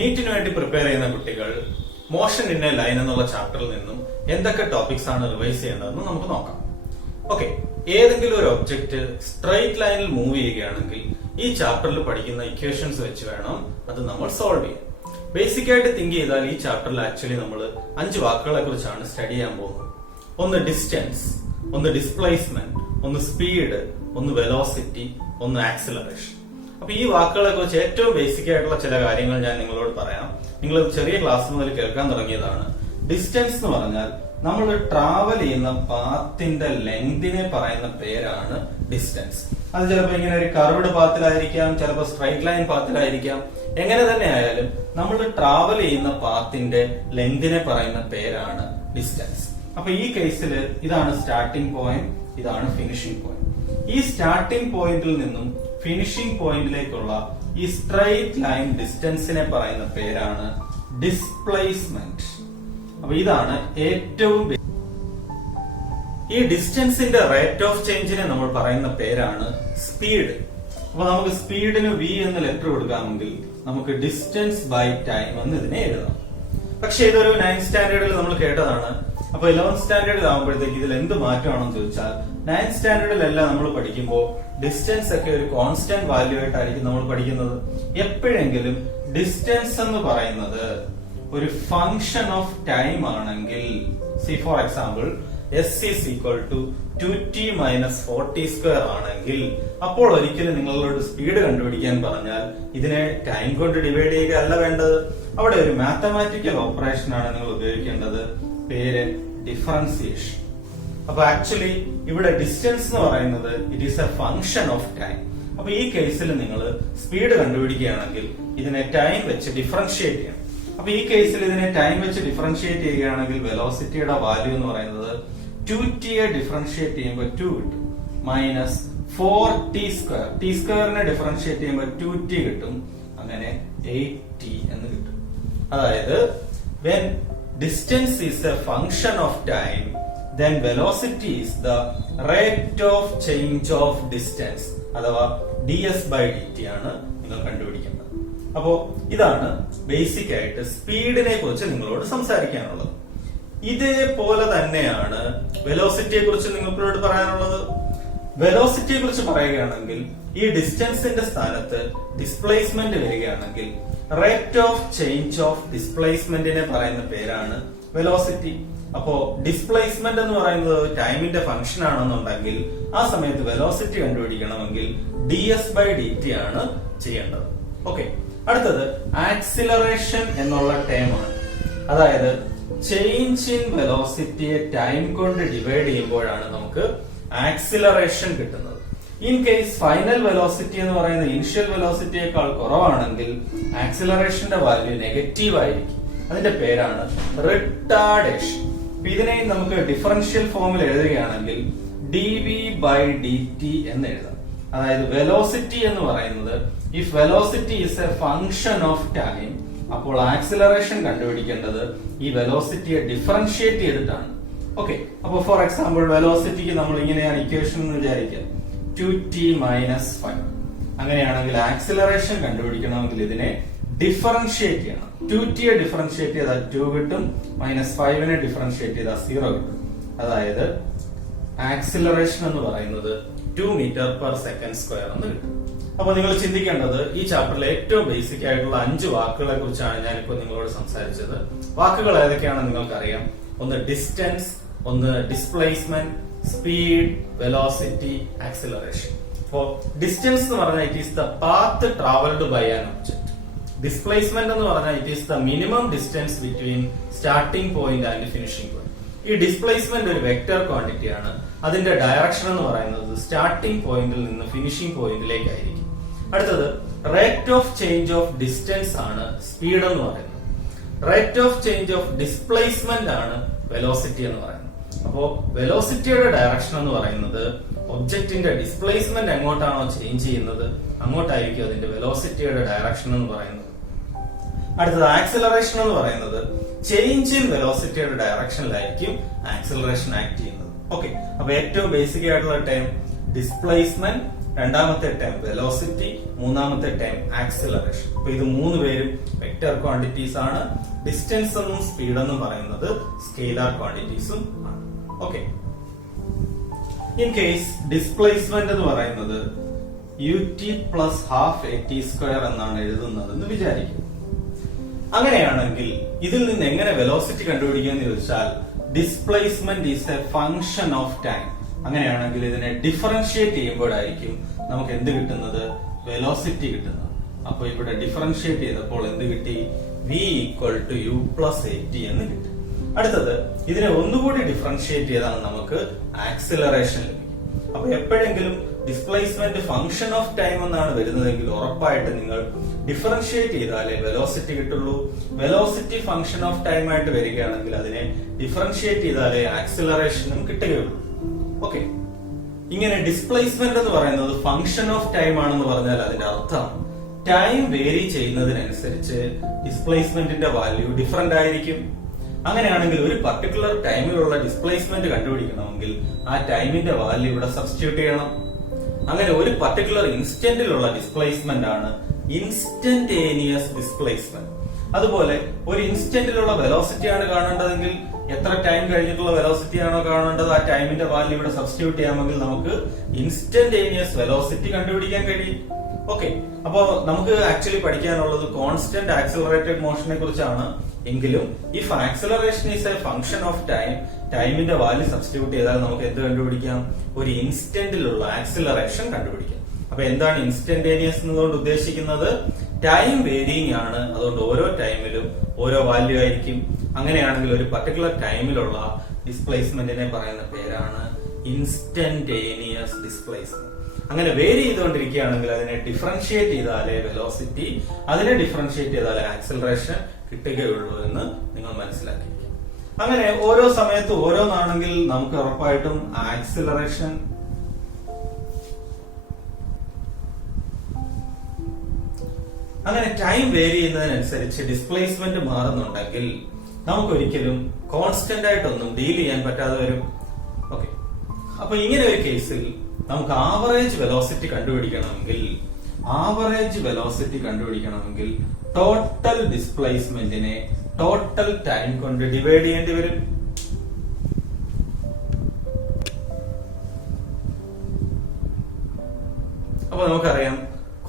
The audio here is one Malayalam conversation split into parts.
നീറ്റിന് വേണ്ടി പ്രിപ്പയർ ചെയ്യുന്ന കുട്ടികൾ മോഷൻ ഇൻ എ ലൈൻ എന്നുള്ള ചാപ്റ്ററിൽ നിന്നും എന്തൊക്കെ ടോപ്പിക്സ് ആണ് റിവൈസ് ചെയ്യേണ്ടതെന്ന് നമുക്ക് നോക്കാം. ഓക്കെ, ഏതെങ്കിലും ഒരു ഒബ്ജക്റ്റ് സ്ട്രൈറ്റ് ലൈനിൽ മൂവ് ചെയ്യുകയാണെങ്കിൽ ഈ ചാപ്റ്ററിൽ പഠിക്കുന്ന ഇക്വേഷൻസ് വെച്ച് വേണം അത് നമ്മൾ സോൾവ് ചെയ്യാൻ. ബേസിക് ആയിട്ട് തിങ്ക് ചെയ്താൽ ഈ ചാപ്റ്ററിൽ ആക്ച്വലി നമ്മൾ 5 വാക്കുകളെ കുറിച്ചാണ് സ്റ്റഡി ചെയ്യാൻ പോകുന്നത്. ഒന്ന് ഡിസ്റ്റൻസ്, ഒന്ന് ഡിസ്പ്ലേസ്മെന്റ്, ഒന്ന് സ്പീഡ്, ഒന്ന് വെലോസിറ്റി, ഒന്ന് ആക്സിലറേഷൻ. അപ്പൊ ഈ വാക്കുകളെ കുറിച്ച് ഏറ്റവും ബേസിക് ആയിട്ടുള്ള ചില കാര്യങ്ങൾ ഞാൻ നിങ്ങളോട് പറയാം. നിങ്ങൾ ചെറിയ ക്ലാസ് മുതൽ കേൾക്കാൻ തുടങ്ങിയതാണ്. ഡിസ്റ്റൻസ് എന്ന് പറഞ്ഞാൽ നമ്മൾ ട്രാവൽ ചെയ്യുന്ന പാത്തിന്റെ ലെങ്തിനെ പറയുന്ന പേരാണ് ഡിസ്റ്റൻസ്. അത് ചിലപ്പോൾ ഇങ്ങനെ ഒരു കർവ്ഡ് പാത്തിലായിരിക്കാം, ചിലപ്പോൾ സ്ട്രൈറ്റ് ലൈൻ പാത്തിലായിരിക്കാം. എങ്ങനെ തന്നെ ആയാലും നമ്മൾ ട്രാവൽ ചെയ്യുന്ന പാത്തിന്റെ ലെങ്തിനെ പറയുന്ന പേരാണ് ഡിസ്റ്റൻസ്. അപ്പൊ ഈ കേസിൽ ഇതാണ് സ്റ്റാർട്ടിംഗ് പോയിന്റ്, ഇതാണ് ഫിനിഷിംഗ് പോയിന്റ്. ഈ സ്റ്റാർട്ടിംഗ് പോയിന്റിൽ നിന്നും ഫിനിഷിംഗ് പോയിന്റിലേക്കുള്ള ഈ സ്ട്രൈറ്റ് ലൈൻ ഡിസ്റ്റൻസിനെ പറയുന്ന പേരാണ് ഡിസ്പ്ലേസ്മെന്റ്. അപ്പൊ ഇതാണ് ഏറ്റവും ഈ ഡിസ്റ്റൻസിന്റെ റേറ്റ് ഓഫ് ചേഞ്ചിനെ നമ്മൾ പറയുന്ന പേരാണ് സ്പീഡ്. അപ്പൊ നമുക്ക് സ്പീഡിന് v എന്ന ലെറ്റർ കൊടുക്കാമെങ്കിൽ നമുക്ക് ഡിസ്റ്റൻസ് ബൈ ടൈം എന്ന് ഇതിനെ എഴുതാം. പക്ഷെ ഇതൊരു 9th സ്റ്റാൻഡേർഡിൽ നമ്മൾ കേട്ടതാണ്. അപ്പൊ 11th സ്റ്റാൻഡേർഡിൽ ആകുമ്പോഴത്തേക്ക് ഇതിൽ എന്ത് മാറ്റമാണെന്ന് ചോദിച്ചാൽ 9th സ്റ്റാൻഡേർഡിലെല്ലാം നമ്മൾ പഠിക്കുമ്പോൾ ഡിസ്റ്റൻസ് ഒക്കെ ഒരു കോൺസ്റ്റന്റ് വാല്യൂ ആയിട്ടായിരിക്കും നമ്മൾ പഠിക്കുന്നത്. എപ്പോഴെങ്കിലും ഡിസ്റ്റൻസ് എന്ന് പറയുന്നത് ഒരു ഫംഗ്ഷൻ ഓഫ് ടൈം ആണെങ്കിൽ, C for example s is equal to 2t minus 4t square ആണെങ്കിൽ അപ്പോൾ ഒരിക്കലും നിങ്ങളോട് സ്പീഡ് കണ്ടുപിടിക്കാൻ പറഞ്ഞാൽ ഇതിനെ ടൈം കൊണ്ട് ഡിവൈഡ് ചെയ്യുക അല്ല വേണ്ടത്. അവിടെ ഒരു മാത്തമാറ്റിക്കൽ ഓപ്പറേഷൻ ആണ് നിങ്ങൾ ഉപയോഗിക്കേണ്ടത്, പേര് ഡിഫറൻസിയേഷൻ. അപ്പൊ ആക്ച്വലി ഇവിടെ ഡിസ്റ്റൻസ് എന്ന് പറയുന്നത് it is A function of time. അപ്പൊ ഈ കേസിൽ നിങ്ങൾ സ്പീഡ് കണ്ടുപിടിക്കുകയാണെങ്കിൽ ഇതിനെ ടൈം വെച്ച് ഡിഫറൻഷിയേറ്റ് ചെയ്യണം. അപ്പൊ ഈ കേസിൽ ഇതിനെ ടൈം വെച്ച് ഡിഫറൻഷിയേറ്റ് ചെയ്യുകയാണെങ്കിൽ വെലോസിറ്റിയുടെ വാല്യൂ എന്ന് പറയുന്നത് 2t യെ ഡിഫറൻഷിയേറ്റ് ചെയ്യുമ്പോൾ 2 കിട്ടും, മൈനസ് 4t സ്ക്വയർ, ടി സ്ക്വയറിനെ ഡിഫറൻഷിയേറ്റ് ചെയ്യുമ്പോൾ 2t കിട്ടും, അങ്ങനെ 8t എന്ന് കിട്ടും. അതായത് when distance is a function of time, then velocity is the rate of change of distance അഥവാ ds by dt ആണ് നിങ്ങൾ കണ്ടുപിടിക്കേണ്ടത്. അപ്പോ ഇതാണ് ബേസിക് ആയിട്ട് സ്പീഡിനെ കുറിച്ച് നിങ്ങളോട് സംസാരിക്കാനുള്ളത്. ഇതേപോലെ തന്നെയാണ് വെലോസിറ്റിയെ കുറിച്ച് നിങ്ങളോട് പറയാനുള്ളത്. വെലോസിറ്റിയെ കുറിച്ച് പറയുകയാണെങ്കിൽ ഈ ഡിസ്റ്റൻസിന്റെ സ്ഥാനത്ത് ഡിസ്പ്ലേസ്മെന്റ് വരികയാണെങ്കിൽ റേറ്റ് ഓഫ് ചേഞ്ച് ഓഫ് ഡിസ്പ്ലേസ്മെന്റിനെ പറയുന്ന പേരാണ് വെലോസിറ്റി. അപ്പോ ഡിസ്പ്ലേസ്മെന്റ് എന്ന് പറയുന്നത് ടൈമിന്റെ ഫംഗ്ഷൻ ആണെന്നുണ്ടെങ്കിൽ ആ സമയത്ത് വെലോസിറ്റി കണ്ടുപിടിക്കണമെങ്കിൽ ds by dt ആണ് ചെയ്യേണ്ടത്. ഓക്കെ, അടുത്തത് ആക്സിലറേഷൻ എന്നുള്ള ടേം ആണ്. അതായത് ചേഞ്ച് ഇൻ വെലോസിറ്റിയെ ടൈം കൊണ്ട് ഡിവൈഡ് ചെയ്യുമ്പോഴാണ് നമുക്ക് ആക്സിലറേഷൻ കിട്ടുന്നത്. ഇൻ കേസ് ഫൈനൽ വെലോസിറ്റി എന്ന് പറയുന്ന ഇനിഷ്യൽ വെലോസിറ്റിയേക്കാൾ കുറവാണെങ്കിൽ ആക്സിലറേഷന്റെ വാല്യൂ നെഗറ്റീവ് ആയിരിക്കും. അതിന്റെ പേരാണ് റിട്ടാർഡേഷൻ. ഇതിനെയും നമുക്ക് ഡിഫറൻഷ്യൽ ഫോമിൽ എഴുതുകയാണെങ്കിൽ dv by dt എന്ന് എഴുതാം. അതായത് വെലോസിറ്റി എന്ന് പറയുന്നത് if velocity is A function of time, അപ്പോൾ ആക്സിലറേഷൻ കണ്ടുപിടിക്കേണ്ടത് ഈ വെലോസിറ്റിയെ ഡിഫറൻഷിയേറ്റ് ചെയ്തിട്ടാണ്. ഓക്കെ, അപ്പൊ ഫോർ എക്സാമ്പിൾ വെലോസിറ്റിക്ക് നമ്മൾ ഇങ്ങനെയാണ് ഇക്വേഷൻ എന്ന് വിചാരിക്കുക, 2t minus 5. അങ്ങനെയാണെങ്കിൽ ആക്സിലറേഷൻ കണ്ടുപിടിക്കണമെങ്കിൽ ഇതിനെ ഡിഫറൻഷിയേറ്റ് ചെയ്യണം. 2t യെ ഡിഫറൻഷിയേറ്റ് ചെയ്താൽ 2 കിട്ടും, മൈനസ് 5നെ ഡിഫറൻഷിയേറ്റ് ചെയ്താൽ 0 കിട്ടും. അതായത് ആക്സിലറേഷൻ എന്ന് പറയുന്നത് 2 meter per second square എന്ന് കിട്ടും. അപ്പൊ നിങ്ങൾ ചിന്തിക്കേണ്ടത് ഈ ചാപ്റ്ററിലെ ഏറ്റവും ബേസിക് ആയിട്ടുള്ള 5 വാക്കുകളെ കുറിച്ചാണ് ഞാനിപ്പോ നിങ്ങളോട് സംസാരിച്ചത്. വാക്കുകൾ ഏതൊക്കെയാണെന്ന് നിങ്ങൾക്കറിയാം. ഒന്ന് ഡിസ്റ്റൻസ്, ഒന്ന് ഡിസ്പ്ലേസ്മെന്റ്, സ്പീഡ്, വെലോസിറ്റി, ആക്സിലറേഷൻ. അപ്പോ ഡിസ്റ്റൻസ് എന്ന് പറഞ്ഞാൽ it is the path travelled by an object. Displacement എന്ന് പറഞ്ഞാൽ it is the minimum distance between starting point and finishing point. ഈ ഡിസ്പ്ലേസ്മെന്റ് ഒരു വെക്ടർ ക്വാണ്ടിറ്റി ആണ്. അതിന്റെ ഡയറക്ഷൻ എന്ന് പറയുന്നത് സ്റ്റാർട്ടിംഗ് പോയിന്റിൽ നിന്ന് ഫിനിഷിംഗ് പോയിന്റിലേക്കായിരിക്കും. അടുത്തത് rate of change of distance ആണ് സ്പീഡ് എന്ന് പറയുന്നത്. Rate of change of displacement ആണ് വെലോസിറ്റി എന്ന് പറയുന്നത്. അപ്പോ വെലോസിറ്റിയുടെ ഡയറക്ഷൻ എന്ന് പറയുന്നത് ഒബ്ജക്റ്റിന്റെ ഡിസ്പ്ലേസ്മെന്റ് എങ്ങോട്ടാണോ ചേഞ്ച് ചെയ്യുന്നത് അങ്ങോട്ടായിരിക്കും അതിന്റെ വെലോസിറ്റിയുടെ ഡയറക്ഷൻ എന്ന് പറയുന്നത്. അടുത്തത് ആക്സിലറേഷൻ എന്ന് പറയുന്നത് ചേഞ്ച് ഇൻ വെലോസിറ്റിയുടെ ഡയറക്ഷനിലായിരിക്കും ആക്സിലറേഷൻ ആക്ട് ചെയ്യുന്നത്. ഓക്കെ, അപ്പൊ ഏറ്റവും ബേസിക് ആയിട്ടുള്ള ടൈം ഡിസ്പ്ലേസ്മെന്റ്, രണ്ടാമത്തെ ടൈം വെലോസിറ്റി, മൂന്നാമത്തെ ടൈം ആക്സിലറേഷൻ. അപ്പൊ ഇത് 3 പേരും വെക്ടർ ക്വാണ്ടിറ്റീസ് ആണ്. ഡിസ്റ്റൻസ് എന്നും സ്പീഡ് എന്നും പറയുന്നത് സ്കെയിലാർ ക്വാണ്ടിറ്റീസും ആണ്. ഓക്കെ, ഇൻ കേസ് ഡിസ്പ്ലേസ്മെന്റ് എന്ന് പറയുന്നത് ut പ്ലസ് ഹാഫ് at² എന്നാണ് എഴുതുന്നതെന്ന് വിചാരിക്കും. അങ്ങനെയാണെങ്കിൽ ഇതിൽ നിന്ന് എങ്ങനെ വെലോസിറ്റി കണ്ടുപിടിക്കാന്ന് ചോദിച്ചാൽ displacement is A function of time. അങ്ങനെയാണെങ്കിൽ ഇതിനെ ഡിഫറൻഷിയേറ്റ് ചെയ്യുമ്പോഴായിരിക്കും നമുക്ക് എന്ത് കിട്ടുന്നത്? വെലോസിറ്റി കിട്ടുന്നത്. അപ്പൊ ഇവിടെ ഡിഫറൻഷിയേറ്റ് ചെയ്തപ്പോൾ എന്ത് കിട്ടി? v equal to u plus at എന്ന് കിട്ടി. അടുത്തത് ഇതിനെ ഒന്നുകൂടി ഡിഫറൻഷിയേറ്റ് ചെയ്താൽ നമുക്ക് ആക്സിലറേഷൻ ലഭിക്കും. അപ്പൊ എപ്പോഴെങ്കിലും ഡിസ്പ്ലേസ്മെന്റ് ഫംഗ്ഷൻ ഓഫ് ടൈം എന്നാണ് വരുന്നതെങ്കിൽ ഉറപ്പായിട്ട് നിങ്ങൾ ഡിഫറൻഷിയേറ്റ് ചെയ്താലേ വെലോസിറ്റി കിട്ടുള്ളൂ. വെലോസിറ്റി ഫംഗ്ഷൻ ഓഫ് ടൈം ആയിട്ട് വരികയാണെങ്കിൽ അതിനെ ഡിഫറൻഷിയേറ്റ് ചെയ്താലേ ആക്സിലറേഷനും കിട്ടുകയുള്ളൂ. ഓക്കെ, ഇങ്ങനെ ഡിസ്പ്ലേസ്മെന്റ് എന്ന് പറയുന്നത് ഫംഗ്ഷൻ ഓഫ് ടൈം ആണെന്ന് പറഞ്ഞാൽ അതിന്റെ അർത്ഥം ടൈം വേരി ചെയ്യുന്നതിനനുസരിച്ച് ഡിസ്പ്ലേസ്മെന്റിന്റെ വാല്യൂ ഡിഫറന്റ് ആയിരിക്കും. അങ്ങനെയാണെങ്കിൽ ഒരു പർട്ടിക്കുലർ ടൈമിലുള്ള ഡിസ്പ്ലേസ്മെന്റ് കണ്ടുപിടിക്കണമെങ്കിൽ ആ ടൈമിന്റെ വാല്യൂ ഇവിടെ സബ്സ്റ്റിറ്റ്യൂട്ട് ചെയ്യണം. അങ്ങനെ ഒരു പർട്ടിക്കുലർ ഇൻസ്റ്റന്റിലുള്ള ഡിസ്പ്ലേസ്മെന്റ് ആണ് ഇൻസ്റ്റന്റേനിയസ് ഡിസ്പ്ലേസ്മെന്റ്. അതുപോലെ ഒരു ഇൻസ്റ്റന്റിലുള്ള വെലോസിറ്റി ആണ് കാണേണ്ടതെങ്കിൽ എത്ര ടൈം കഴിഞ്ഞിട്ടുള്ള വെലോസിറ്റി ആണോ കാണേണ്ടത് ആ ടൈമിന്റെ വാല്യൂ ഇവിടെ സബ്സ്റ്റിറ്റ്യൂട്ട് ചെയ്യാമെങ്കിൽ നമുക്ക് ഇൻസ്റ്റന്റേനിയസ് വെലോസിറ്റി കണ്ടുപിടിക്കാൻ കഴിയും. ഓക്കെ, അപ്പോ നമുക്ക് ആക്ച്വലി പഠിക്കാനുള്ളത് കോൺസ്റ്റന്റ് ആക്സിലറേറ്റഡ് മോഷനെ കുറിച്ചാണ്. എങ്കിലും if acceleration is A function of time, ടൈമിന്റെ വാല്യൂ സബ്സ്റ്റിറ്റ്യൂട്ട് ചെയ്താൽ നമുക്ക് എന്ത് കണ്ടുപിടിക്കാം? ഒരു ഇൻസ്റ്റന്റിലുള്ള ആക്സിലറേഷൻ കണ്ടുപിടിക്കാം. അപ്പൊ എന്താണ് ഇൻസ്റ്റന്റേനിയസ് എന്നതുകൊണ്ട് ഉദ്ദേശിക്കുന്നത്? ടൈം വേരിയിങ് ആണ്, അതുകൊണ്ട് ഓരോ ടൈമിലും ഓരോ വാല്യൂ ആയിരിക്കും. അങ്ങനെയാണെങ്കിൽ ഒരു പർട്ടിക്കുലർ ടൈമിലുള്ള ഡിസ്പ്ലേസ്മെന്റിനെ പറയുന്ന പേരാണ് ഇൻസ്റ്റന്റേനിയസ് ഡിസ്പ്ലേസ്മെന്റ്. അങ്ങനെ വേരി ചെയ്തുകൊണ്ടിരിക്കുകയാണെങ്കിൽ അതിനെ ഡിഫറൻഷിയേറ്റ് ചെയ്താലേ വെലോസിറ്റി, അതിനെ ഡിഫറൻഷിയേറ്റ് ചെയ്താലേ ആക്സിലറേഷൻ കിട്ടുകയുള്ളൂ എന്ന് നിങ്ങൾ മനസ്സിലാക്കി. അങ്ങനെ ഓരോ സമയത്ത് ഓരോന്നാണെങ്കിൽ നമുക്ക് ഉറപ്പായിട്ടും ആക്സിലറേഷൻ അങ്ങനെ ടൈം വേരി ചെയ്യുന്നതിനനുസരിച്ച് ഡിസ്പ്ലേസ്മെന്റ് മാറുന്നുണ്ടെങ്കിൽ നമുക്കൊരിക്കലും കോൺസ്റ്റന്റ് ആയിട്ടൊന്നും ഡീൽ ചെയ്യാൻ പറ്റാതെ വരും. ഓക്കെ, അപ്പൊ ഇങ്ങനെ ഒരു കേസിൽ നമുക്ക് ആവറേജ് വെലോസിറ്റി കണ്ടുപിടിക്കണമെങ്കിൽ ടോട്ടൽ ഡിസ്പ്ലേസ്മെന്റിനെ ടോട്ടൽ ടൈം കൊണ്ട് ഡിവൈഡ് ചെയ്യേണ്ടി വരും. അപ്പൊ നമുക്കറിയാം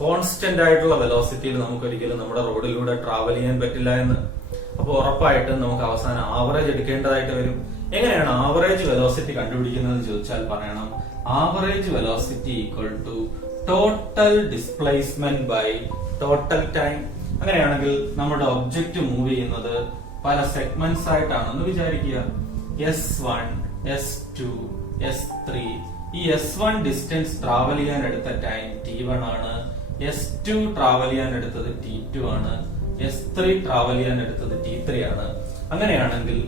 കോൺസ്റ്റന്റ് ആയിട്ടുള്ള വെലോസിറ്റിയിൽ നമുക്ക് ഒരിക്കലും നമ്മുടെ റോഡിലൂടെ ട്രാവൽ ചെയ്യാൻ പറ്റില്ല എന്ന്. അപ്പൊ ഉറപ്പായിട്ടും നമുക്ക് അവസാനം ആവറേജ് എടുക്കേണ്ടതായിട്ട് വരും. എങ്ങനെയാണ് ആവറേജ് വെലോസിറ്റി കണ്ടുപിടിക്കുന്നതെന്ന് ചോദിച്ചാൽ പറയണം average velocity equal to total displacement by total time. അങ്ങനെയാണെങ്കിൽ നമ്മുടെ ഒബ്ജക്റ്റ് മൂവ് ചെയ്യുന്നത് പല സെഗ്മെന്റ്സ് ആയിട്ടാണെന്ന് വിചാരിക്കുക. S1, S2, S3. ഈ S1 ഡിസ്റ്റൻസ് ട്രാവൽ ചെയ്യാൻ എടുത്ത ടൈം T1 ആണ്. S2 ട്രാവൽ ചെയ്യാൻ എടുത്തത് T2 ആണ്. S3 ട്രാവൽ ചെയ്യാൻ എടുത്തത് T3 ആണ്. അങ്ങനെയാണെങ്കിൽ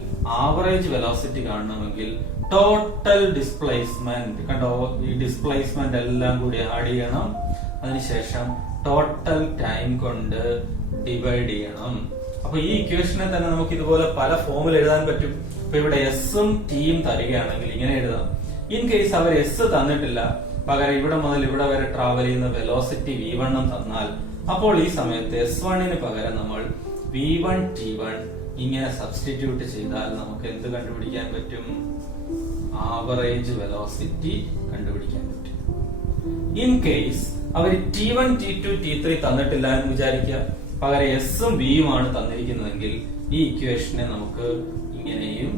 ആവറേജ് വെലോസിറ്റി കാണണമെങ്കിൽ ടോട്ടൽ ഡിസ്പ്ലേസ്മെന്റ് കണ്ടോ, ഈ ഡിസ്പ്ലേസ്മെന്റ് എല്ലാം കൂടി ആഡ് ചെയ്യണം. അതിനുശേഷം ടോട്ടൽ ടൈം കൊണ്ട് ഡിവൈഡ് ചെയ്യണം. അപ്പൊ ഈ ഇക്വേഷനെ തന്നെ നമുക്ക് ഇതുപോലെ പല ഫോമിൽ എഴുതാൻ പറ്റും. അപ്പൊ ഇവിടെ എസും ടിയും തരികയാണെങ്കിൽ ഇങ്ങനെ എഴുതാം. ഇൻ കേസ് അവർ എസ് തന്നിട്ടില്ല, പകരം ഇവിടെ മുതൽ ഇവിടെ വരെ ട്രാവൽ ചെയ്യുന്ന വെലോസിറ്റി v1 തന്നാൽ അപ്പോൾ ഈ സമയത്ത് S1 പകരം നമ്മൾ v1 t1 ഇങ്ങനെ സബ്സ്റ്റിറ്റ്യൂട്ട് ചെയ്താൽ നമുക്ക് എന്ത് കണ്ടുപിടിക്കാൻ പറ്റും? ആവറേജ് വെലോസിറ്റി കണ്ടുപിടിക്കാൻ പറ്റും. In case our T1, T2, T3 തന്നിട്ടില്ല എന്ന് വിചാരിക്കുക, പകരം എസും വിയും ആണ് തന്നിരിക്കുന്നതെങ്കിൽ ഈ ഇക്വേഷനെ നമുക്ക് ഇങ്ങനെയും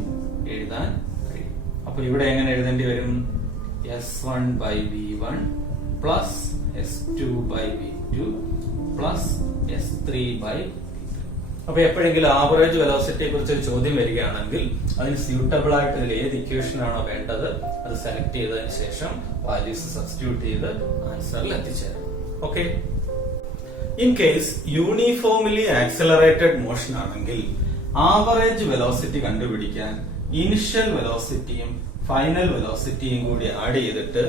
എഴുതാൻ കഴിയും. അപ്പൊ ഇവിടെ എങ്ങനെ എഴുതേണ്ടി വരും? S1 by V1 plus S2 by V2 plus S3 by V3. അപ്പൊ എപ്പോഴെങ്കിലും ആവറേജ് വെലോസിറ്റിയെ കുറിച്ച് ഒരു ചോദ്യം വരികയാണെങ്കിൽ അതിന് സ്യൂട്ടബിൾ ആയിട്ട് ഇതിൽ ഏത് ഇക്വേഷൻ ആണോ വേണ്ടത് അത് സെലക്ട് ചെയ്തതിനു ശേഷം വാല്യൂസ് സബ്സ്റ്റിറ്റ്യൂട്ട് ചെയ്ത് ആൻസറിൽ എത്തിച്ചേരും. Okay, in case uniformly accelerated motion ആണെങ്കിൽ ആവറേജ് വെലോസിറ്റി കണ്ടുപിടിക്കാൻ ഇനിഷ്യൽ വെലോസിറ്റിയും ഫൈനൽ വെലോസിറ്റിയും കൂടി ആഡ് ചെയ്തിട്ട്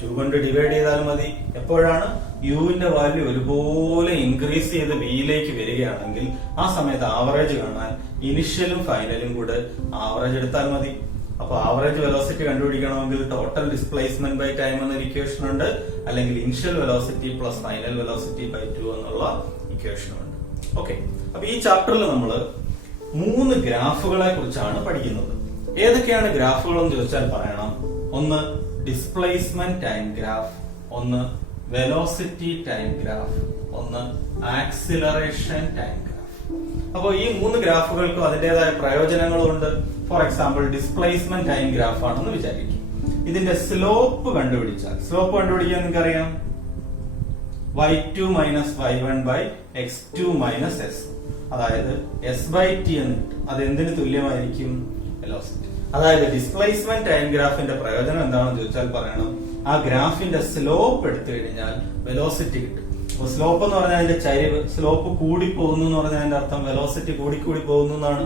2 കൊണ്ട് ഡിവൈഡ് ചെയ്താൽ മതി. എപ്പോഴാണ് യുവിന്റെ വാല്യൂ ഒരുപോലെ ഇൻക്രീസ് ചെയ്ത് വിയിലേക്ക് വരികയാണെങ്കിൽ ആ സമയത്ത് ആവറേജ് കാണാൻ ഇനിഷ്യലും ഫൈനലും കൂടെ ആവറേജ് എടുത്താൽ മതി. അപ്പൊ ആവറേജ് വെലോസിറ്റി കണ്ടുപിടിക്കണമെങ്കിൽ ടോട്ടൽ ഡിസ്പ്ലേസ്മെന്റ് ബൈ ടൈം എന്നൊരു ഇക്വേഷൻ ഉണ്ട്, അല്ലെങ്കിൽ initial velocity plus final velocity by 2 എന്നുള്ള ഇക്വേഷൻ ഉണ്ട്. ഓക്കെ, അപ്പൊ ഈ ചാപ്റ്ററിൽ നമ്മൾ 3 ഗ്രാഫുകളെ കുറിച്ചാണ് പഠിക്കുന്നത്. ഏതൊക്കെയാണ് ഗ്രാഫുകൾ എന്ന് ചോദിച്ചാൽ പറയണം. ഒന്ന് ഡിസ്പ്ലേസ്മെന്റ് ടൈം ഗ്രാഫ്, ഒന്ന് വെലോസിറ്റി ടൈം ഗ്രാഫ്, ഒന്ന് ആക്സിലറേഷൻ ടൈം ഗ്രാഫ്. അപ്പോൾ ഈ 3 ഗ്രാഫുകൾക്കും അതിന്റേതായ പ്രയോജനങ്ങളും ഉണ്ട്. For example displacement time graph ആണെന്ന് വിചാരിക്കും. ഇതിന്റെ സ്ലോപ്പ് കണ്ടുപിടിച്ചാൽ, സ്ലോപ്പ് കണ്ടുപിടിക്കാൻ നിങ്ങൾക്ക് അറിയാം, y2 minus y1 by x2 minus s, അതായത് s/t എന്നിട്ട് അത് എന്തിന് തുല്യമായിരിക്കും? വെലോസിറ്റി. അതായത് ഡിസ്പ്ലേസ്മെന്റ് ടൈം ഗ്രാഫിന്റെ പ്രയോജനം എന്താണെന്ന് ചോദിച്ചാൽ പറയണം, ആ ഗ്രാഫിന്റെ സ്ലോപ്പ് എടുത്തു കഴിഞ്ഞാൽ വെലോസിറ്റി കിട്ടും. അപ്പൊ സ്ലോപ്പ് എന്ന് പറഞ്ഞാൽ അതിന്റെ ചരിവ്, സ്ലോപ്പ് കൂടി പോകുന്നു എന്ന് പറഞ്ഞാൽ അതിന്റെ അർത്ഥം വെലോസിറ്റി കൂടി പോകുന്നു എന്നാണ്.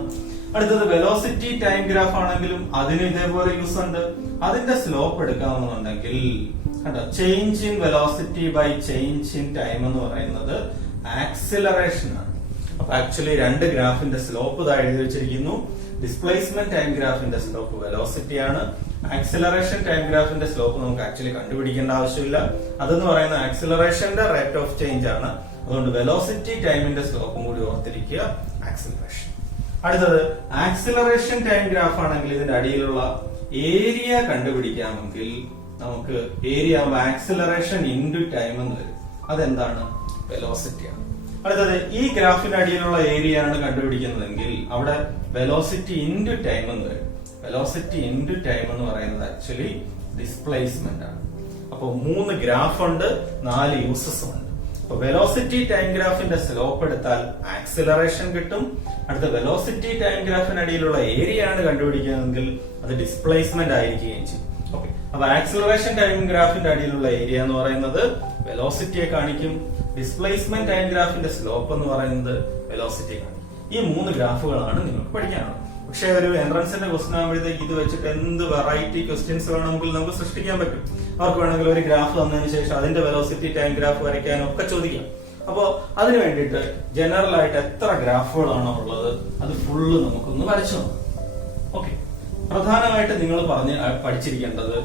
അടുത്തത് വെലോസിറ്റി ടൈം ഗ്രാഫ് ആണെങ്കിലും അതിന് ഇതേപോലെ യൂസ് ഉണ്ട്. അതിന്റെ സ്ലോപ്പ് എടുക്കാമെന്നുണ്ടെങ്കിൽ കണ്ടോ, change in velocity by change in time എന്ന് പറയുന്നത് ആക്സിലറേഷൻ ആണ്. അപ്പൊ ആക്ച്വലി 2 ഗ്രാഫിന്റെ സ്ലോപ്പ് ഇതാ എഴുതി വെച്ചിരിക്കുന്നു. ഡിസ്പ്ലേസ്മെന്റ് ടൈം ഗ്രാഫിന്റെ സ്ലോപ്പ് വെലോസിറ്റി ആണ്. ആക്സിലറേഷൻ ടൈം ഗ്രാഫിന്റെ സ്ലോപ്പ് നമുക്ക് ആക്ച്വലി കണ്ടുപിടിക്കേണ്ട ആവശ്യമില്ല. അതെന്ന് പറയുന്ന ആക്സിലറേഷന്റെ റേറ്റ് ഓഫ് ചേഞ്ച് ആണ്. അതുകൊണ്ട് വെലോസിറ്റി ടൈമിന്റെ സ്ലോപ്പും കൂടി ഓർത്തിരിക്കുക, ആക്സിലറേഷൻ. അടുത്തത് ആക്സിലറേഷൻ ടൈം ഗ്രാഫ് ആണെങ്കിൽ ഇതിന്റെ അടിയിലുള്ള ഏരിയ കണ്ടുപിടിക്കാമെങ്കിൽ നമുക്ക് ഏരിയ ആക്സിലറേഷൻ ഇൻറ്റു ടൈം എന്ന് വരും. അതെന്താണ്? വെലോസിറ്റി ആണ്. അടുത്തത് ഈ ഗ്രാഫിന്റെ അടിയിലുള്ള ഏരിയ ആണ് കണ്ടുപിടിക്കുന്നതെങ്കിൽ അവിടെ വെലോസിറ്റി ഇൻറ്റു ടൈം എന്ന് വരും. വെലോസിറ്റി ഇൻറ്റു ടൈം എന്ന് പറയുന്നത് ആക്ച്വലി ഡിസ്പ്ലേസ്മെന്റ് ആണ്. അപ്പൊ 3 ഗ്രാഫ് ഉണ്ട്, 4 യൂസസ് ഉണ്ട്. അപ്പൊ വെലോസിറ്റി ടൈം ഗ്രാഫിന്റെ സ്ലോപ്പ് എടുത്താൽ ആക്സിലറേഷൻ കിട്ടും. അടുത്ത വെലോസിറ്റി ടൈം ഗ്രാഫിനടിയിലുള്ള ഏരിയ ആണ് കണ്ടുപിടിക്കുന്നതെങ്കിൽ അത് ഡിസ്പ്ലേസ്മെന്റ് ആയിരിക്കുകയും ചെയ്യും. ഓക്കെ, അപ്പൊ ആക്സിലറേഷൻ ടൈം ഗ്രാഫിന്റെ അടിയിലുള്ള ഏരിയ എന്ന് പറയുന്നത് വെലോസിറ്റിയെ കാണിക്കും. ഡിസ്പ്ലേസ്മെന്റ് ടൈം ഗ്രാഫിന്റെ സ്ലോപ്പ് എന്ന് പറയുന്നത് വെലോസിറ്റിയെ കാണിക്കും. ഈ 3 ഗ്രാഫുകളാണ് നിങ്ങൾക്ക് പഠിക്കാനുള്ളത്. പക്ഷെ ഒരു എൻട്രൻസിന്റെ ക്വസ്റ്റൻ ആകുമ്പോഴത്തേക്ക് ഇത് വെച്ചിട്ട് എന്ത് വെറൈറ്റി ക്വസ്റ്റ്യൻസ് വേണമെങ്കിൽ നമുക്ക് സൃഷ്ടിക്കാൻ പറ്റും. അവർക്ക് വേണമെങ്കിൽ ഒരു ഗ്രാഫ് തന്നതിന് ശേഷം അതിന്റെ വെലോസിറ്റി ടൈം ഗ്രാഫ് വരയ്ക്കാനും ഒക്കെ ചോദിക്കാം. അപ്പോ അതിന് വേണ്ടിയിട്ട് ജനറൽ ആയിട്ട് എത്ര ഗ്രാഫുകളാണോ ഉള്ളത് അത് ഫുള്ള് നമുക്കൊന്ന് വരച്ചു നോക്കാം. ഓക്കെ, പ്രധാനമായിട്ട് നിങ്ങൾ പഠിച്ചിരിക്കേണ്ടത്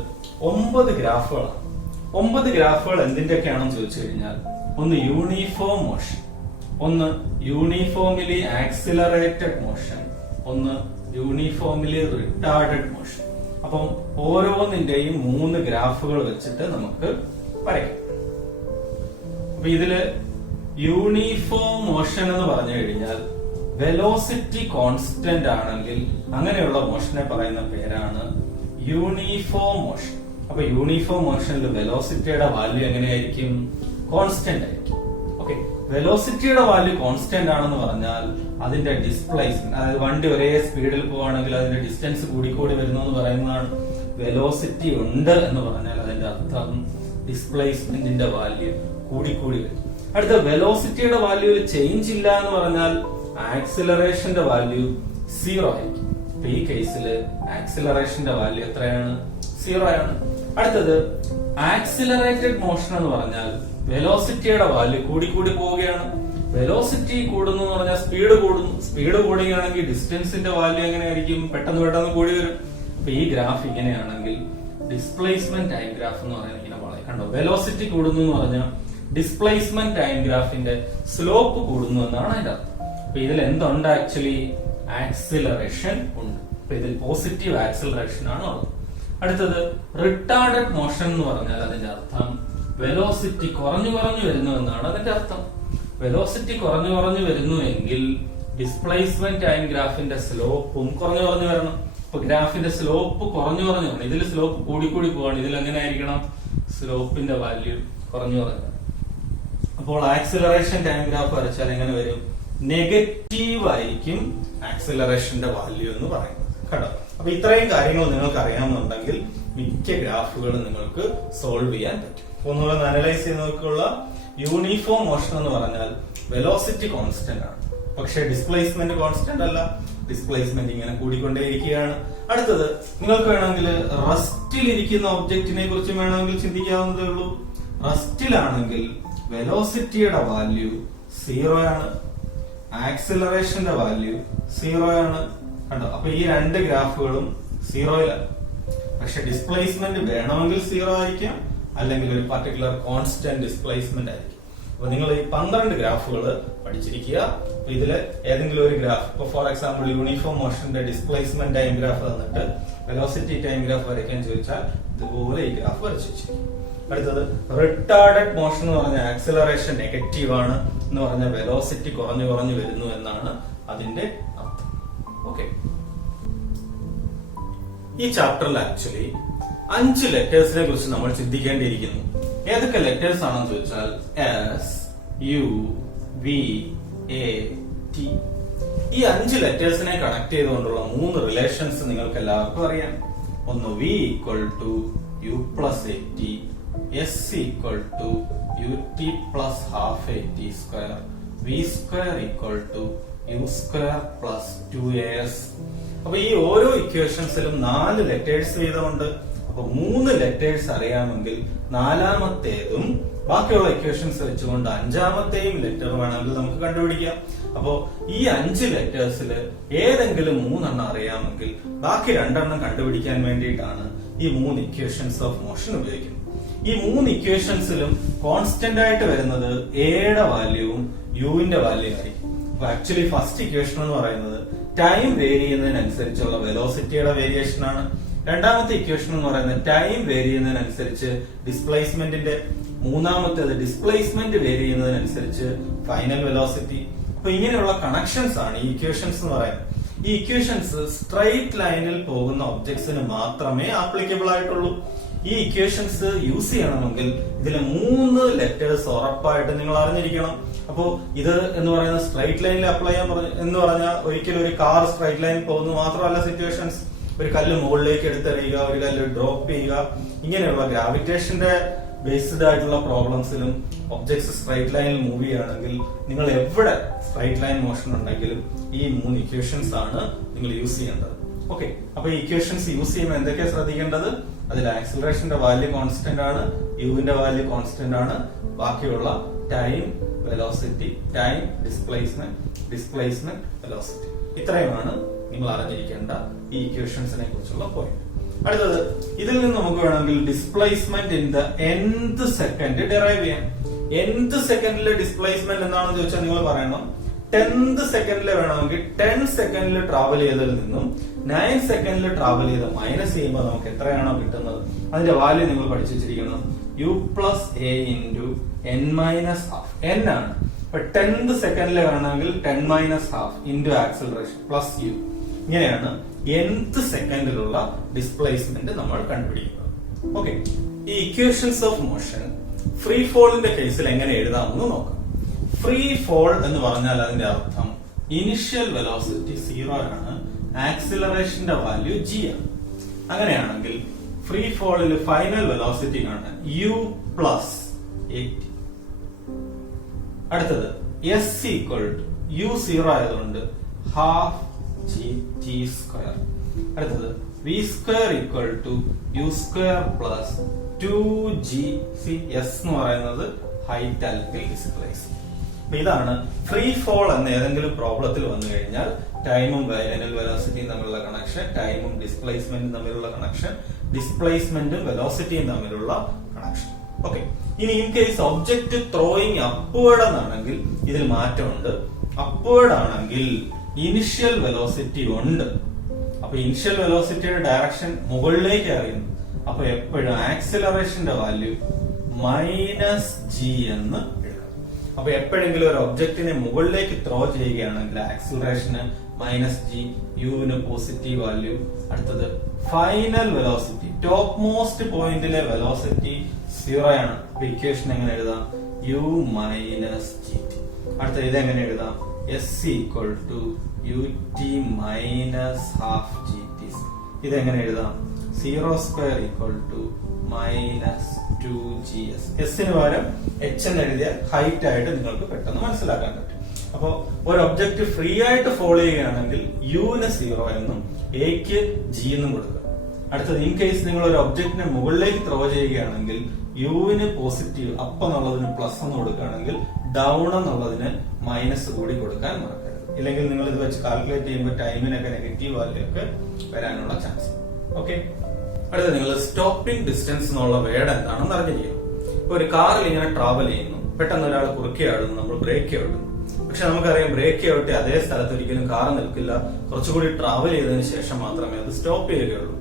9 ഗ്രാഫുകളാണ്. 9 ഗ്രാഫുകൾ എന്തിന്റെയൊക്കെയാണെന്ന് ചോദിച്ചു കഴിഞ്ഞാൽ, ഒന്ന് യൂണിഫോം മോഷൻ, ഒന്ന് യൂണിഫോമിലി ആക്സിലറേറ്റഡ് മോഷൻ, ഒന്ന് യൂണിഫോമിലി റിട്ടാർഡഡ് മോഷൻ. അപ്പം ഓരോന്നിന്റെയും 3 ഗ്രാഫുകൾ വെച്ചിട്ട് നമുക്ക് വരയ്ക്കാം. അപ്പൊ ഇതില് യൂണിഫോം മോഷൻ എന്ന് പറഞ്ഞു കഴിഞ്ഞാൽ വെലോസിറ്റി കോൺസ്റ്റന്റ് ആണെങ്കിൽ അങ്ങനെയുള്ള മോഷനെ പറയുന്ന പേരാണ് യൂണിഫോം മോഷൻ. അപ്പൊ യൂണിഫോം മോഷനിൽ വെലോസിറ്റിയുടെ വാല്യൂ എങ്ങനെയായിരിക്കും? കോൺസ്റ്റന്റ് ആയിരിക്കും. ഓക്കെ, വെലോസിറ്റിയുടെ വാല്യൂ കോൺസ്റ്റന്റ് ആണെന്ന് പറഞ്ഞാൽ അതിന്റെ ഡിസ്പ്ലേസ്മെന്റ്, അതായത് വണ്ടി ഒരേ സ്പീഡിൽ പോവുകയാണെങ്കിൽ അതിന്റെ ഡിസ്റ്റൻസ് കൂടിക്കൂടി വരുന്നു എന്ന് പറയുന്നതാണ്. വെലോസിറ്റി ഉണ്ട് എന്ന് പറഞ്ഞാൽ അതിന്റെ അർത്ഥം ഡിസ്പ്ലേസ്മെന്റിന്റെ വാല്യൂ കൂടിക്കൂടി വരും. അടുത്ത വെലോസിറ്റിയുടെ വാല്യൂവിൽ ചേഞ്ച് ഇല്ല എന്ന് പറഞ്ഞാൽ ആക്സിലറേഷന്റെ വാല്യൂ 0 ആയിരിക്കും. അപ്പൊ ഈ കേസിൽ ആക്സിലറേഷന്റെ വാല്യൂ എത്രയാണ്? 0 ആണ്. അടുത്തത് ആക്സിലറേറ്റഡ് മോഷൻ എന്ന് പറഞ്ഞാൽ വെലോസിറ്റിയുടെ വാല്യൂ കൂടിക്കൂടി പോവുകയാണ്. വെലോസിറ്റി കൂടുന്നു എന്ന് പറഞ്ഞാൽ സ്പീഡ് കൂടുന്നു. സ്പീഡ് കൂടുകയാണെങ്കിൽ ഡിസ്റ്റൻസിന്റെ വാല്യൂ എങ്ങനെയായിരിക്കും? പെട്ടെന്ന് കൂടി വരും. അപ്പൊ ഈ ഗ്രാഫ് ഇങ്ങനെയാണെങ്കിൽ ഡിസ്പ്ലേസ്മെന്റ് ടൈം ഗ്രാഫ് എന്ന് പറയുന്നത് ഇങ്ങനെ വളരെ കണ്ടോ, വെലോസിറ്റി കൂടുന്നു എന്ന് പറഞ്ഞാൽ ഡിസ്പ്ലേസ്മെന്റ് ടൈം ഗ്രാഫിന്റെ സ്ലോപ്പ് കൂടുന്നു എന്നാണ് അതിന്റെ അർത്ഥം. അപ്പൊ ഇതിൽ എന്തുണ്ട്? ആക്ച്വലി ആക്സിലറേഷൻ ഉണ്ട്. അപ്പൊ ഇതിൽ പോസിറ്റീവ് ആക്സിലറേഷൻ ആണ് ഉള്ളത്. അടുത്തത് റിട്ടാർഡഡ് മോഷൻ എന്ന് പറഞ്ഞാൽ അതിന്റെ അർത്ഥം വെലോസിറ്റി കുറഞ്ഞു വരുന്നു എന്നാണ് അതിന്റെ അർത്ഥം. വെലോസിറ്റി കുറഞ്ഞു വരുന്നു എങ്കിൽ ഡിസ്പ്ലേസ്മെന്റ് ടൈം ഗ്രാഫിന്റെ സ്ലോപ്പും കുറഞ്ഞു വരണം. അപ്പൊ ഗ്രാഫിന്റെ സ്ലോപ്പ് കുറഞ്ഞു വരണം. ഇതിൽ സ്ലോപ്പ് കൂടിക്കൂടി പോവാണ്. ഇതിൽ എങ്ങനെ ആയിരിക്കണം? സ്ലോപ്പിന്റെ വാല്യൂ കുറഞ്ഞു വരണം. അപ്പോൾ ആക്സിലറേഷൻ ടൈം ഗ്രാഫ് വരച്ചാൽ എങ്ങനെ വരും? നെഗറ്റീവ് ആയിരിക്കും ആക്സിലറേഷന്റെ വാല്യൂ എന്ന് പറയുന്നത്. കേട്ടോ, അപ്പൊ ഇത്രയും കാര്യങ്ങൾ നിങ്ങൾക്ക് അറിയാമെന്നുണ്ടെങ്കിൽ മിക്ക ഗ്രാഫുകളും നിങ്ങൾക്ക് സോൾവ് ചെയ്യാൻ പറ്റും. ഒന്നുകൂടെ അനലൈസ് ചെയ്ത് നോക്കിയുള്ള യൂണിഫോം മോഷൻ എന്ന് പറഞ്ഞാൽ വെലോസിറ്റി കോൺസ്റ്റന്റ് ആണ്, പക്ഷെ ഡിസ്പ്ലേസ്മെന്റ് കോൺസ്റ്റന്റ് അല്ല. ഡിസ്പ്ലേസ്മെന്റ് ഇങ്ങനെ കൂടിക്കൊണ്ടേയിരിക്കുകയാണ്. അടുത്തത് നിങ്ങൾക്ക് വേണമെങ്കിൽ റസ്റ്റിൽ ഇരിക്കുന്ന ഒബ്ജക്റ്റിനെ കുറിച്ച് വേണമെങ്കിൽ ചിന്തിക്കാവുന്നതേ ഉള്ളൂ. റസ്റ്റിലാണെങ്കിൽ വെലോസിറ്റിയുടെ വാല്യൂ 0 ആണ്, ആക്സിലറേഷന്റെ വാല്യൂ 0 ആണ്. കണ്ടോ, അപ്പൊ ഈ 2 ഗ്രാഫുകളും 0-ലാണ്. പക്ഷെ ഡിസ്പ്ലേസ്മെന്റ് വേണമെങ്കിൽ 0 ആയിരിക്കാം, അല്ലെങ്കിൽ ഒരു പർട്ടിക്കുലർ കോൺസ്റ്റന്റ് ഡിസ്പ്ലേസ്മെന്റ് ആയിരിക്കും. അപ്പൊ നിങ്ങൾ ഈ 12 ഗ്രാഫുകൾ പഠിച്ചിരിക്കുക. ഇതില് ഏതെങ്കിലും ഒരു ഗ്രാഫ്, ഇപ്പൊ ഫോർ എക്സാമ്പിൾ യൂണിഫോം മോഷന്റെ ഡിസ്പ്ലേസ്മെന്റ് ടൈം ഗ്രാഫ് തന്നിട്ട് വെലോസിറ്റി ടൈം ഗ്രാഫ് വരയ്ക്കാൻ ചോദിച്ചാൽ ഇതുപോലെ ഈ ഗ്രാഫ് വരച്ചു വെച്ചിരിക്കും. അടുത്തത് റിട്ടാർഡഡ് മോഷൻ എന്ന് പറഞ്ഞ ആക്സിലറേഷൻ നെഗറ്റീവ് ആണ് എന്ന് പറഞ്ഞ വെലോസിറ്റി കുറഞ്ഞു കുറഞ്ഞു വരുന്നു എന്നാണ് അതിന്റെ അർത്ഥം. ഓക്കെ, ഈ ചാപ്റ്ററിൽ ആക്ച്വലി 5 ലെറ്റേഴ്സിനെ കുറിച്ച് നമ്മൾ ചിന്തിക്കേണ്ടിയിരിക്കുന്നു. ഏതൊക്കെ ലെറ്റേഴ്സ് ആണെന്ന് ചോദിച്ചാൽ s, u, v, a, t. ഈ 5 ലെറ്റേഴ്സിനെ കണക്ട് ചെയ്തുകൊണ്ടുള്ള 3 റിലേഷൻസ് നിങ്ങൾക്ക് എല്ലാവർക്കും അറിയാം. ഒന്ന് v equal to u plus a t, s equal to u t plus half a t square, v square equal to u square plus 2as. അപ്പൊ ഈ ഓരോ ഇക്വേഷൻസിലും 4 ലെറ്റേഴ്സ് വീതമുണ്ട്. അപ്പൊ 3 ലെറ്റേഴ്സ് അറിയാമെങ്കിൽ 4ാമത്തേതും ബാക്കിയുള്ള ഇക്വേഷൻസ് വെച്ചുകൊണ്ട് 5ാമത്തെയും ലെറ്റർ വേണമെങ്കിൽ നമുക്ക് കണ്ടുപിടിക്കാം. അപ്പോ ഈ 5 ലെറ്റേഴ്സിൽ ഏതെങ്കിലും 3 അറിയാമെങ്കിൽ ബാക്കി 2 കണ്ടുപിടിക്കാൻ വേണ്ടിയിട്ടാണ് ഈ 3 ഇക്വേഷൻസ് ഓഫ് മോഷൻ ഉപയോഗിക്കുന്നത്. ഈ 3 ഇക്വേഷൻസിലും കോൺസ്റ്റന്റ് ആയിട്ട് വരുന്നത് എയുടെ വാല്യൂവും യുവിന്റെ വാല്യൂ ആയിരിക്കും. അപ്പൊ ആക്ച്വലി ഫസ്റ്റ് ഇക്വേഷൻ എന്ന് പറയുന്നത് ടൈം വേരി ചെയ്യുന്നതിനനുസരിച്ചുള്ള വെലോസിറ്റിയുടെ വേരിയേഷൻ ആണ്. രണ്ടാമത്തെ ഇക്വേഷൻ എന്ന് പറയുന്നത് ടൈം വേരി ചെയ്യുന്നതിനനുസരിച്ച് ഡിസ്പ്ലേസ്മെന്റിന്റെ, മൂന്നാമത്തേത് ഡിസ്പ്ലേസ്മെന്റ് വേരി ചെയ്യുന്നതിനനുസരിച്ച് ഫൈനൽ വെലോസിറ്റി. അപ്പൊ ഇങ്ങനെയുള്ള കണക്ഷൻസ് ആണ് ഈ ഇക്വേഷൻസ് എന്ന് പറയുന്നത്. ഈ ഇക്വേഷൻസ് സ്ട്രെയിറ്റ് ലൈനിൽ പോകുന്ന ഒബ്ജക്ട്സിന് മാത്രമേ ആപ്ലിക്കബിൾ ആയിട്ടുള്ളൂ. ഈ ഇക്വേഷൻസ് യൂസ് ചെയ്യണമെങ്കിൽ ഇതിലെ 3 ലെറ്റേഴ്സ് ഉറപ്പായിട്ട് നിങ്ങൾ അറിഞ്ഞിരിക്കണം. അപ്പോ ഇത് എന്ന് പറയുന്നത് സ്ട്രൈറ്റ് ലൈനിൽ അപ്ലൈ ചെയ്യാൻ എന്ന് പറഞ്ഞാൽ ഒരിക്കലും ഒരു കാർ സ്ട്രൈറ്റ് ലൈനിൽ പോകുന്നു മാത്രമല്ല സിറ്റുവേഷൻസ്. ഒരു കല്ല് മുകളിലേക്ക് എടുത്തെറിയുക, ഒരു കല്ല് ഡ്രോപ്പ് ചെയ്യുക, ഇങ്ങനെയുള്ള ഗ്രാവിറ്റേഷന്റെ ബേസ്ഡ് ആയിട്ടുള്ള പ്രോബ്ലംസിലും ഒബ്ജക്ട്സ് സ്ട്രൈറ്റ് ലൈനിൽ മൂവ് ചെയ്യുകയാണെങ്കിൽ നിങ്ങൾ എവിടെ സ്ട്രൈറ്റ് ലൈൻ മോഷൻ ഉണ്ടെങ്കിലും ഈ 3 ഇക്വേഷൻസ് ആണ് നിങ്ങൾ യൂസ് ചെയ്യേണ്ടത്. ഓക്കെ, അപ്പൊ ഈ ഇക്വേഷൻസ് യൂസ് ചെയ്യുമ്പോൾ എന്തൊക്കെയാണ് ശ്രദ്ധിക്കേണ്ടത്? അതിൽ ആക്സിലറേഷന്റെ വാല്യൂ കോൺസ്റ്റന്റ് ആണ്, യുവിന്റെ വാല്യൂ കോൺസ്റ്റന്റ് ആണ്, ബാക്കിയുള്ള time, velocity, time, displacement, velocity, ഇത്രയുമാണ് നിങ്ങൾ അറിഞ്ഞിരിക്കേണ്ട ഈ ഇക്വേഷൻസിനെ കുറിച്ചുള്ള പോയിന്റ്. അടുത്തത്, ഇതിൽ നിന്ന് നമുക്ക് വേണമെങ്കിൽ displacement in the nth second derive ചെയ്യാം. nth സെക്കൻഡിലെ ഡിസ്പ്ലേസ്മെന്റ് എന്താണെന്ന് ചോദിച്ചാൽ നിങ്ങൾ പറയണം 10th സെക്കൻഡിൽ വേണമെങ്കിൽ 10 സെക്കൻഡിൽ ട്രാവൽ ചെയ്തതിൽ നിന്നും 9 സെക്കൻഡിൽ ട്രാവൽ ചെയ്ത് മൈനസ് ചെയ്യുമ്പോൾ നമുക്ക് എത്രയാണോ കിട്ടുന്നത് അതിന്റെ വാല്യൂ നിങ്ങൾ പഠിച്ചു വെച്ചിരിക്കണം. U plus a into n minus half. n ആണ്. അപ്പൊ 10th സെക്കൻഡിൽ വേണമെങ്കിൽ 10 minus half into acceleration plus u. ഇങ്ങനെയാണ് nth സെക്കൻഡിലുള്ള ഡിസ്പ്ലേസ്മെന്റ് നമ്മൾ കണ്ടുപിടിക്കുന്നത്. ഓക്കെ, ഈ ഇക്വേഷൻസ് ഓഫ് മോഷൻ ഫ്രീ ഫോളിന്റെ കേസിൽ എങ്ങനെ എഴുതാമെന്ന് നോക്കാം. ഫ്രീ ഫോൾ എന്ന് പറഞ്ഞാൽ അതിന്റെ അർത്ഥം ഇനിഷ്യൽ വെലോസിറ്റി 0 ആണ്, ആക്സിലറേഷന്റെ വാല്യൂ g ആണ്. അങ്ങനെയാണെങ്കിൽ ഫ്രീ ഫോളിൽ ഫൈനൽ വെലോസിറ്റി കാണാൻ u പ്ലസ് 80. അടുത്തത് s ഈക്വൽ ടു u 0 ആയതുകൊണ്ട് ഹാഫ് gt സ്ക്വയർ. അടുത്തത് v square equal to u square plus 2g. s എന്ന് പറയുന്നത് ഹൈറ്റ് അല്ലെങ്കിൽ ഡിസ്പ്ലേസ്മെന്റ്. ഇതാണ് ഫ്രീ ഫോൾ എന്ന ഏതെങ്കിലും പ്രോബ്ലത്തിൽ വന്നു കഴിഞ്ഞാൽ ടൈമും ഫൈനൽ വെലോസിറ്റിയും തമ്മിലുള്ള കണക്ഷൻ, ടൈമും ഡിസ്പ്ലേസ്മെന്റും തമ്മിലുള്ള കണക്ഷൻ, ഡിസ്പ്ലേസ്മെന്റും വെലോസിറ്റിയും തമ്മിലുള്ള കണക്ഷൻ. ഓക്കെ, ഇനി in case object throwing upward എന്നാണെങ്കിൽ ഇതിൽ മാറ്റമുണ്ട്. അപ്വേർഡ് ആണെങ്കിൽ ഇനിഷ്യൽ വെലോസിറ്റി ഉണ്ട്. അപ്പൊ ഇനിഷ്യൽ വെലോസിറ്റിയുടെ ഡയറക്ഷൻ മുകളിലേക്ക് അറിയുന്നു. അപ്പൊ എപ്പോഴും ആക്സിലറേഷന്റെ വാല്യൂ മൈനസ് ജി എന്ന് എഴുതാം. അപ്പൊ എപ്പോഴെങ്കിലും ഒരു ഒബ്ജക്റ്റിനെ മുകളിലേക്ക് ത്രോ ചെയ്യുകയാണെങ്കിൽ ആക്സിലറേഷന് മൈനസ് ജി, യുവിന് പോസിറ്റീവ് വാല്യൂ. അടുത്തത് ഫൈനൽ വെലോസിറ്റി, ടോപ്പ് മോസ്റ്റ് പോയിന്റിലെ വെലോസിറ്റി 0 ആണ്. അപ്പൊ ഇക്വേഷൻ എങ്ങനെ എഴുതാം? U minus g t. അടുത്തത് ഇതെങ്ങനെ എഴുതാം? S equal to u t minus half g t. ഇതെങ്ങനെ എഴുതാം? 0 square equal to minus 2gs. എസിന് പകരം h എന്ന് എഴുതിയാൽ ഹൈറ്റ് ആയിട്ട് നിങ്ങൾക്ക് പെട്ടെന്ന് മനസ്സിലാക്കാൻ പറ്റും. അപ്പോ ഒരു ഒബ്ജക്റ്റ് ഫ്രീ ആയിട്ട് ഫോളോ ചെയ്യുകയാണെങ്കിൽ യുവിന് 0 എന്നും എക്ക് ജി എന്നും കൊടുക്കുക. അടുത്തത് ഇൻ കേസ് നിങ്ങൾ ഒരു ഒബ്ജക്റ്റിനെ മുകളിലേക്ക് ത്രോ ചെയ്യുകയാണെങ്കിൽ യുവിന് പോസിറ്റീവ്, അപ്പ് എന്നുള്ളതിന് പ്ലസ് എന്ന് കൊടുക്കുകയാണെങ്കിൽ ഡൗൺ എന്നുള്ളതിന് മൈനസ് കൂടി കൊടുക്കാൻ മറക്കരുത്. ഇല്ലെങ്കിൽ നിങ്ങൾ ഇത് വെച്ച് കാൽക്കുലേറ്റ് ചെയ്യുമ്പോൾ ടൈമിനൊക്കെ നെഗറ്റീവ് വാല്യൂ ഒക്കെ വരാനുള്ള ചാൻസ്. ഓക്കെ, അടുത്ത നിങ്ങൾ സ്റ്റോപ്പിംഗ് ഡിസ്റ്റൻസ് എന്നുള്ള വേർഡ് എന്താണെന്ന് അറിഞ്ഞിരിക്കണം. ഇപ്പൊ ഒരു കാറിൽ ഇങ്ങനെ ട്രാവൽ ചെയ്യുന്നു, പെട്ടെന്ന് ഒരാൾ കുറുക്കിയാടുന്നു, നമ്മൾ ബ്രേക്ക് ചവിടുന്നു. പക്ഷെ നമുക്കറിയാം ബ്രേക്ക് ചവിട്ടി അതേ സ്ഥലത്ത് ഒരിക്കലും കാർ നിൽക്കില്ല, കുറച്ചുകൂടി ട്രാവൽ ചെയ്തതിനു ശേഷം മാത്രമേ അത് സ്റ്റോപ്പ് ചെയ്യുകയുള്ളൂ.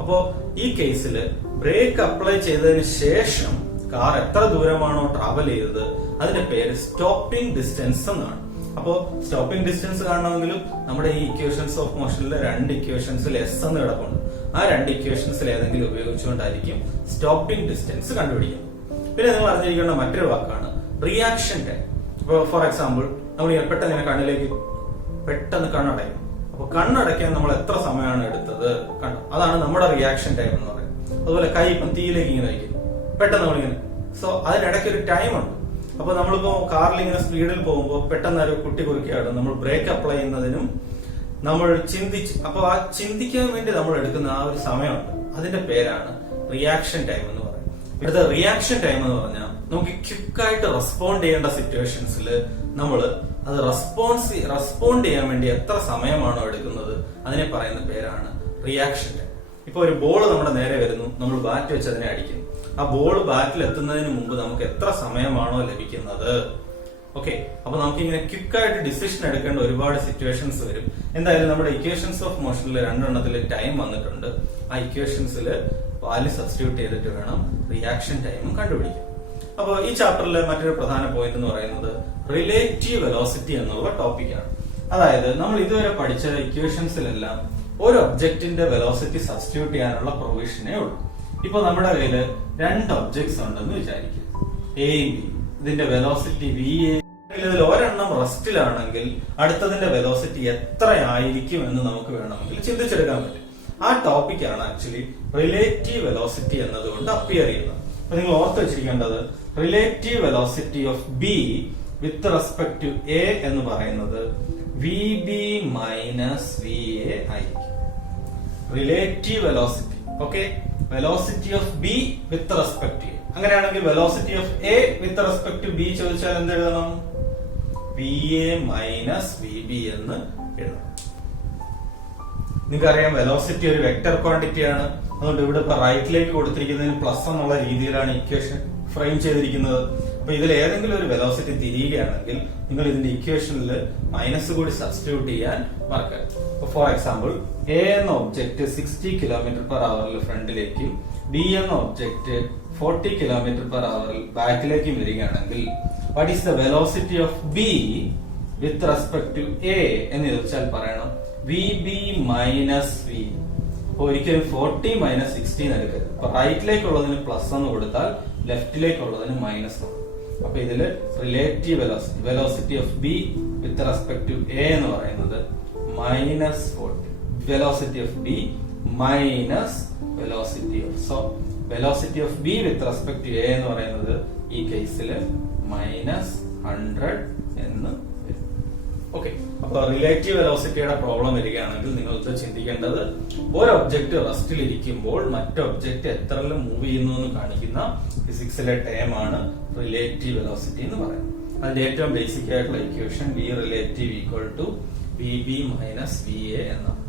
അപ്പോ ഈ കേസിൽ ബ്രേക്ക് അപ്ലൈ ചെയ്തതിന് ശേഷം കാർ എത്ര ദൂരമാണോ ട്രാവൽ ചെയ്തത് അതിന്റെ പേര് സ്റ്റോപ്പിംഗ് ഡിസ്റ്റൻസ് എന്നാണ്. അപ്പോ സ്റ്റോപ്പിംഗ് ഡിസ്റ്റൻസ് കാണണമെങ്കിലും നമ്മുടെ ഈ ഇക്വേഷൻസ് ഓഫ് മോഷനിലെ 2 ഇക്വേഷൻസിൽ എസ് എന്ന് കിടപ്പുണ്ട്. ആ 2 ഇക്വേഷൻസിൽ ഏതെങ്കിലും ഉപയോഗിച്ചുകൊണ്ടായിരിക്കും സ്റ്റോപ്പിംഗ് ഡിസ്റ്റൻസ് കണ്ടുപിടിക്കുന്നത്. പിന്നെ നിങ്ങൾ അറിഞ്ഞിരിക്കേണ്ട മറ്റൊരു വാക്കാണ് റിയാക്ഷൻ ടൈം. ഇപ്പോൾ ഫോർ എക്സാമ്പിൾ നമ്മൾ പെട്ടെന്ന് കണ്ണിലേക്ക് പെട്ടെന്ന് കണ്ണടയും. അപ്പൊ കണ്ണടയ്ക്കാൻ നമ്മൾ എത്ര സമയമാണ് എടുത്തത് അതാണ് നമ്മുടെ റിയാക്ഷൻ ടൈം എന്ന് പറയുന്നത്. അതുപോലെ കൈ ഇപ്പം തീയിലേക്ക് ഇങ്ങനെ വയ്ക്കും, പെട്ടെന്ന് നമ്മളിങ്ങനെ, സോ അതിനിടയ്ക്ക് ഒരു ടൈം ഉണ്ട്. അപ്പൊ നമ്മളിപ്പോ കാറിൽ ഇങ്ങനെ സ്പീഡിൽ പോകുമ്പോൾ പെട്ടെന്ന് ഒരു കുട്ടി കുറുക്കിയാണ് നമ്മൾ ബ്രേക്ക് അപ്ലൈ ചെയ്യുന്നതിനും നമ്മൾ അപ്പൊ ആ ചിന്തിക്കാൻ വേണ്ടി നമ്മൾ എടുക്കുന്ന ആ ഒരു സമയമുണ്ട്, അതിന്റെ പേരാണ് റിയാക്ഷൻ ടൈം എന്ന് പറയുന്നത്. ഇവിടുത്തെ റിയാക്ഷൻ ടൈം എന്ന് പറഞ്ഞാൽ നമുക്ക് ക്വിക്കായിട്ട് റെസ്പോണ്ട് ചെയ്യേണ്ട സിറ്റുവേഷൻസിൽ നമ്മൾ അത് റെസ്പോണ്ട് ചെയ്യാൻ വേണ്ടി എത്ര സമയമാണോ എടുക്കുന്നത് അതിനെ പറയുന്ന പേരാണ് റിയാക്ഷൻ ടൈം. ഇപ്പൊ ഒരു ബോൾ നമ്മുടെ നേരെ വരുന്നു, നമ്മൾ ബാറ്റ് വെച്ച് അതിനെ അടിക്കുന്നു. ആ ബോൾ ബാറ്റിൽ എത്തുന്നതിന് മുമ്പ് നമുക്ക് എത്ര സമയമാണോ ലഭിക്കുന്നത്. ഓക്കെ, അപ്പൊ നമുക്ക് ഇങ്ങനെ ക്വിക്കായിട്ട് ഡിസിഷൻ എടുക്കേണ്ട ഒരുപാട് സിറ്റുവേഷൻസ് വരും. എന്തായാലും നമ്മുടെ ഇക്വേഷൻസ് ഓഫ് മോഷനിൽ 2 എണ്ണത്തിൽ ടൈം വന്നിട്ടുണ്ട്. ആ ഇക്വേഷൻസിൽ വാല്യൂ സബ്സ്റ്റിറ്റ്യൂട്ട് ചെയ്തിട്ട് വേണം റിയാക്ഷൻ ടൈമും കണ്ടുപിടിക്കാൻ. അപ്പൊ ഈ ചാപ്റ്ററിലെ മറ്റൊരു പ്രധാന പോയിന്റ് എന്ന് പറയുന്നത് റിലേറ്റീവ് വെലോസിറ്റി എന്നുള്ള ടോപ്പിക്കാണ്. അതായത് നമ്മൾ ഇതുവരെ പഠിച്ച ഇക്വേഷൻസിലെല്ലാം ഒരു ഒബ്ജക്റ്റിന്റെ വെലോസിറ്റി സബ്സ്റ്റിറ്റ്യൂട്ട് ചെയ്യാനുള്ള പ്രൊവിഷനേ ഉള്ളൂ. ഇപ്പൊ നമ്മുടെ കയ്യില് 2 ഒബ്ജക്ട്സ് ഉണ്ടെന്ന് വിചാരിക്കുക, എയും ബി. ഇതിന്റെ വെലോസിറ്റി വി എ. ഇതിൽ ഒരെണ്ണം റെസ്റ്റിലാണെങ്കിൽ അടുത്തതിന്റെ വെലോസിറ്റി എത്രയായിരിക്കും എന്ന് നമുക്ക് വേണമെങ്കിൽ ചിന്തിച്ചെടുക്കാൻ പറ്റും. ആ ടോപ്പിക്കാണ് ആക്ച്വലി റിലേറ്റീവ് വെലോസിറ്റി എന്നതുകൊണ്ട് അപ്പിയർ ചെയ്യുന്നത്. അപ്പൊ നിങ്ങൾ ഓർത്ത് വെച്ചിരിക്കേണ്ടത് relative velocity of b with respect to a എന്ന് പറയുന്നത് v B minus V a ആയിരിക്കും. Relative velocity, okay, velocity of b with respect to a. അങ്ങനെയാണെങ്കിൽ velocity of a with respect to b ചോദിച്ചാൽ എന്ത് എഴുതണം? V a minus v b എന്ന് എഴുതണം. നിങ്ങൾക്കറിയാം വെലോസിറ്റി ഒരു വെക്ടർ ക്വാണ്ടിറ്റി ആണ്. അതുകൊണ്ട് ഇവിടെ ഇപ്പൊ റൈറ്റിലേക്ക് കൊടുത്തിരിക്കുന്നതിന് പ്ലസ് എന്നുള്ള രീതിയിലാണ് ഇക്വേഷൻ ഫ്രെയിം ചെയ്തിരിക്കുന്നത്. അപ്പൊ ഇതിൽ ഏതെങ്കിലും ഒരു വെലോസിറ്റി തിരിയുകയാണെങ്കിൽ നിങ്ങൾ ഇതിന്റെ ഇക്വേഷനിൽ മൈനസ് കൂടി സബ്സ്റ്റിറ്റ്യൂട്ട് ചെയ്യാൻ മറക്കരുത്. ഫോർ എക്സാമ്പിൾ എ എന്ന ഒബ്ജക്ട് 60 km/h ഫ്രണ്ടിലേക്കും ബി എന്ന ഒബ്ജക്ട് 40 km/h ബാക്കിലേക്കും വരികയാണെങ്കിൽ what is the velocity of b with respect to a എന്ന് ചോദിച്ചാൽ പറയണം വി ബി മൈനസ് വി. ഒരിക്കലും 40 മൈനസ് 60 എടുക്കരുത്. അപ്പൊ റൈറ്റിലേക്കുള്ളതിന് പ്ലസ് എന്ന് കൊടുത്താൽ ലെഫ്റ്റിലേക്കുള്ളതിന് മൈനസ് കൊടുക്കും. അപ്പൊ ഇതില് relative velocity of b with respect to a എന്ന് പറയുന്നത് minus 40. Velocity of b minus velocity of, so velocity of b with respect to a എന്ന് പറയുന്നത് ഈ കേസില് മൈനസ് 100 എന്ന് വരും. ഓക്കെ, അപ്പൊ റിലേറ്റീവ് വെലോസിറ്റിയുടെ പ്രോബ്ലം വരികയാണെങ്കിൽ നിങ്ങൾക്ക് ചിന്തിക്കേണ്ടത് ഒരു ഒബ്ജക്ട് റെസ്റ്റിൽ ഇരിക്കുമ്പോൾ മറ്റു ഒബ്ജക്ട് എത്ര മൂവ് ചെയ്യുന്നു എന്ന് കാണിക്കുന്ന ഫിസിക്സിലെ ടേം ആണ് റിലേറ്റീവ് വെലോസിറ്റി എന്ന് പറയുന്നത്. അതിന്റെ ഏറ്റവും ബേസിക് ആയിട്ടുള്ള equation V relative equal to V B minus V A എന്നാണ്.